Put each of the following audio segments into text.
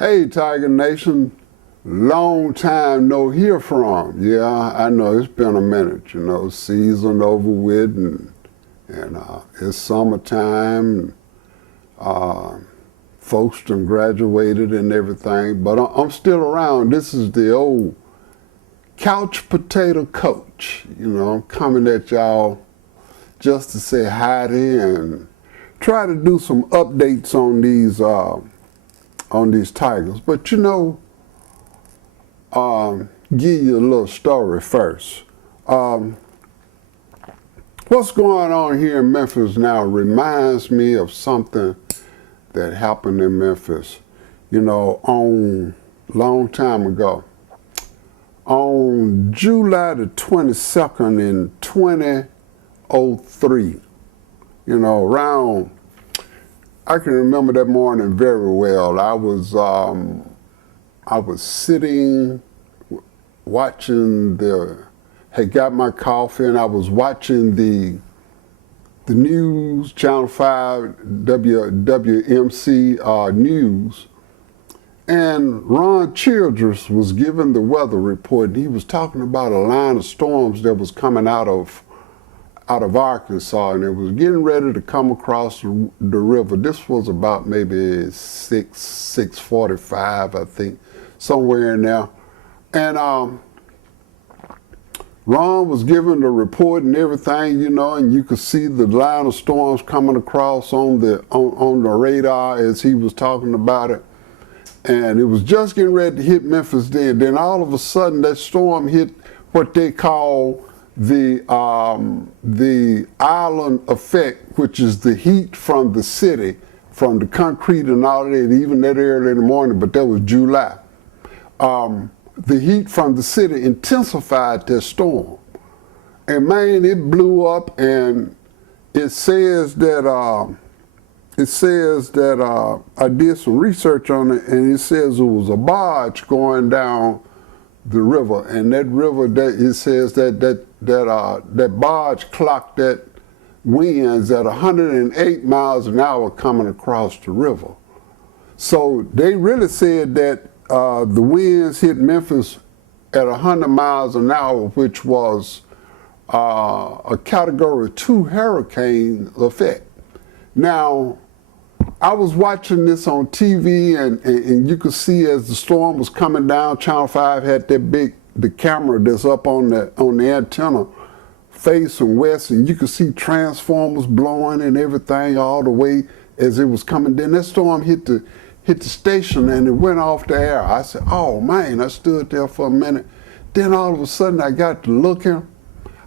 Hey, Tiger Nation, long time no hear from. Yeah, I know it's been a minute. Season over with, and it's summertime. And, folks done graduated and everything, but I'm still around. This is the old couch potato coach. I'm coming at y'all just to say howdy and try to do some updates on these Tigers. But give you a little story first. What's going on here in Memphis now reminds me of something that happened in Memphis, on long time ago. On July the 22nd in 2003, around, I can remember that morning very well. I was sitting watching had got my coffee, and I was watching the news, Channel 5, WMC News, and Ron Childress was giving the weather report, and he was talking about a line of storms that was coming out of Arkansas, and it was getting ready to come across the river. This was about maybe 6:45, I think, somewhere in there. And Ron was giving the report and everything, and you could see the line of storms coming across on the radar as he was talking about it. And it was just getting ready to hit Memphis then. Then all of a sudden that storm hit what they call the island effect, which is the heat from the city, from the concrete and all that, even that early in the morning, but that was July. The heat from the city intensified that storm. And man, it blew up, and it says that I did some research on it, and it says it was a barge going down the river, and that river, it says that barge clocked that winds at 108 miles an hour coming across the river. So they really said that the winds hit Memphis at 100 miles an hour, which was a Category 2 hurricane effect. Now, I was watching this on TV, and you could see as the storm was coming down, Channel 5 had the camera that's up on the antenna facing west, and you could see transformers blowing and everything all the way as it was coming. Then that storm hit the station, and it went off the air. I said, oh man, I stood there for a minute. Then all of a sudden I got to looking.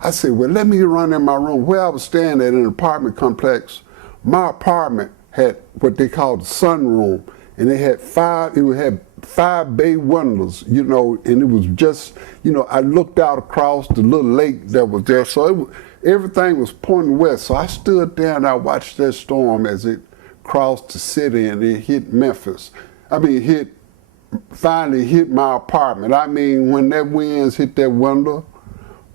I said, well, let me run in my room. Where I was staying at in an apartment complex, my apartment had what they called the sunroom, and it had five bay windows, and it was just, I looked out across the little lake that was there. So everything was pointing west. So I stood there and I watched that storm as it crossed the city, and it hit Memphis. Finally hit my apartment. When that winds hit that window,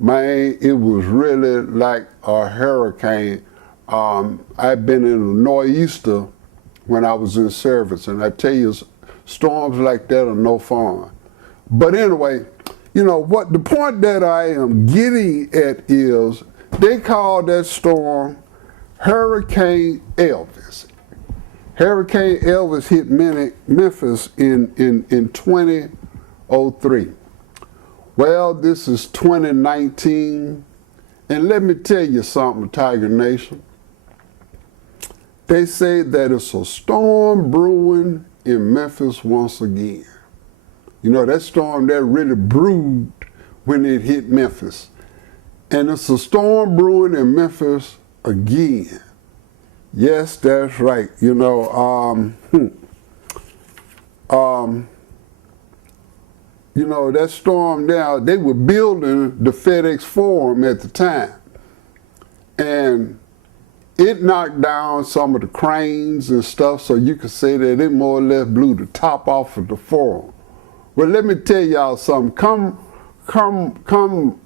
man, it was really like a hurricane. I'd been in a nor'easter when I was in service, and I tell you, storms like that are no fun. But anyway, what the point that I am getting at is they call that storm Hurricane Elvis. Hurricane Elvis hit Memphis in 2003. Well, this is 2019, and let me tell you something, Tiger Nation. They say that it's a storm brewing in Memphis once again. That storm that really brewed when it hit Memphis. And it's a storm brewing in Memphis again. Yes, that's right. That storm now, they were building the FedEx Forum at the time. And it knocked down some of the cranes and stuff, so you could say that it more or less blew the top off of the Forum. Well, let me tell y'all something. Come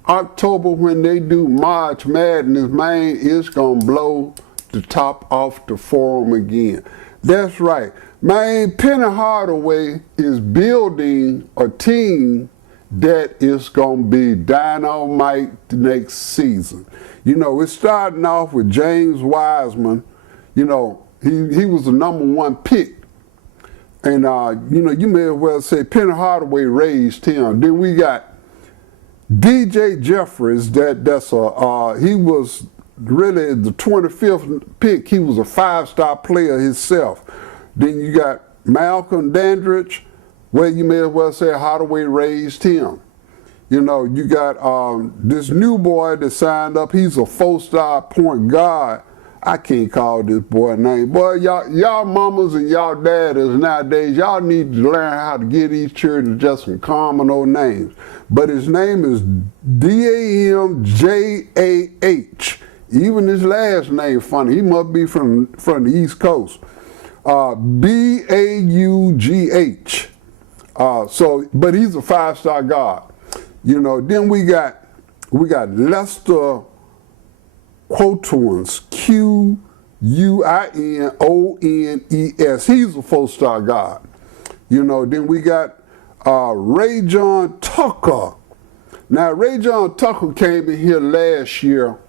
October, when they do March Madness, man, it's gonna blow the top off the Forum again. That's right. Man, Penny Hardaway is building a team that is going to be dynamite next season. You know, it's starting off with James Wiseman. You know, he was the #1 pick. And, you know, you may as well say Penny Hardaway raised him. Then we got DJ Jeffries, he was really the 25th pick. He was a 5-star player himself. Then you got Malcolm Dandridge, where you may as well say Hardaway raised him. You know, you got this new boy that signed up. He's a 4-star point guard. I can't call this boy name. Boy, y'all mamas and y'all daddies nowadays, y'all need to learn how to give these children just some common old names. But his name is Damjah. Even his last name funny. He must be from the East Coast. Baugh. But he's a 5-star guard. You know, then we got Lester Quotons, Quinones. He's a 4-star guard. You know, then we got Ray John Tucker. Now, Ray John Tucker came in here last year.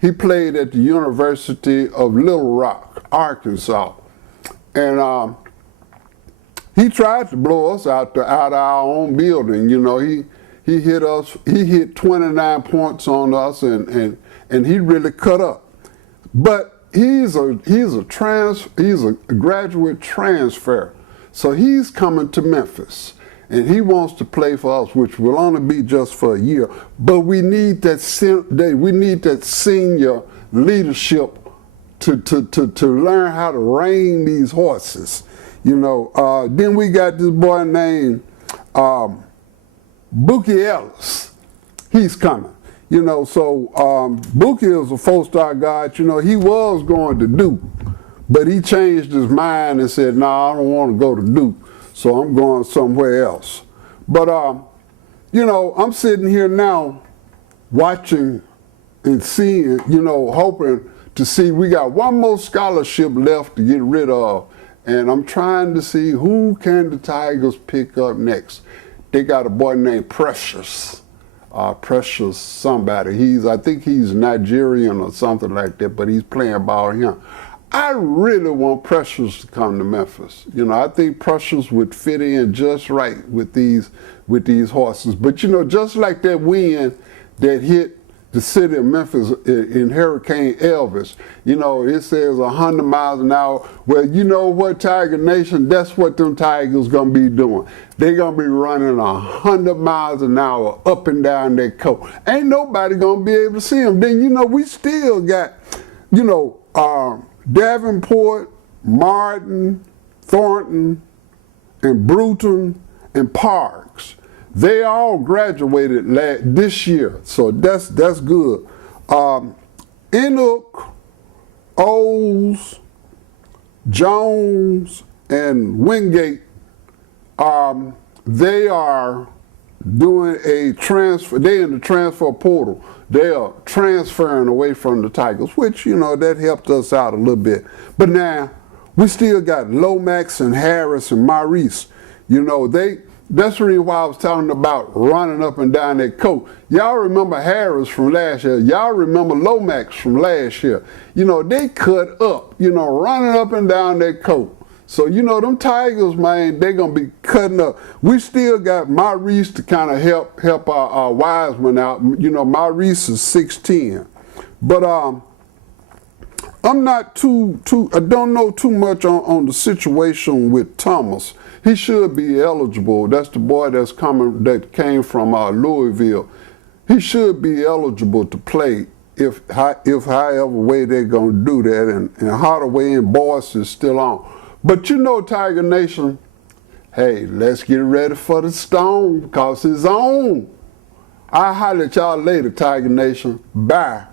He played at the University of Little Rock, Arkansas. And he tried to blow us out of our own building. You know, he hit 29 points on us, and he really cut up. But he's a graduate transfer, so he's coming to Memphis, and he wants to play for us, which will only be just for a year. But we need that senior leadership to learn how to rein these horses. You know, then we got this boy named Bookie Ellis. He's coming. You know, so Bookie is a 4-star guard. You know, he was going to Duke, but he changed his mind and said, "Nah, I don't want to go to Duke, so I'm going somewhere else." But, you know, I'm sitting here now watching and seeing, you know, hoping to see, we got one more scholarship left to get rid of, and I'm trying to see who can the Tigers pick up next. They got a boy named Precious. Precious somebody. I think he's Nigerian or something like that, but he's playing ball here. I really want Precious to come to Memphis. You know, I think Precious would fit in just right with these horses. But you know, just like that wind that hit the city of Memphis in Hurricane Elvis, you know, it says 100 miles an hour. Well, you know what, Tiger Nation, that's what them Tigers gonna be doing. They're gonna be running 100 miles an hour up and down that coast. Ain't nobody gonna be able to see them. Then, you know, we still got, you know, Davenport, Martin, Thornton, and Bruton, and Parks. They all graduated this year, so that's good. Enoch, Oles, Jones, and Wingate, they are doing a transfer. They're in the transfer portal. They are transferring away from the Tigers, which, you know, that helped us out a little bit. But now, we still got Lomax and Harris and Maurice. You know, that's the reason why I was talking about running up and down that court. Y'all remember Harris from last year. Y'all remember Lomax from last year. You know, they cut up, you know, running up and down that court. So, you know, them Tigers, man, they're going to be cutting up. We still got Maurice to kind of help our Wiseman out. You know, Maurice is 6'10". But I'm not I don't know too much on the situation with Thomas. He should be eligible. That's the boy that came from Louisville. He should be eligible to play if however way they're going to do that. And Hardaway and Boyce is still on. But you know, Tiger Nation, hey, let's get ready for the storm because it's on. I'll holler at y'all later, Tiger Nation. Bye.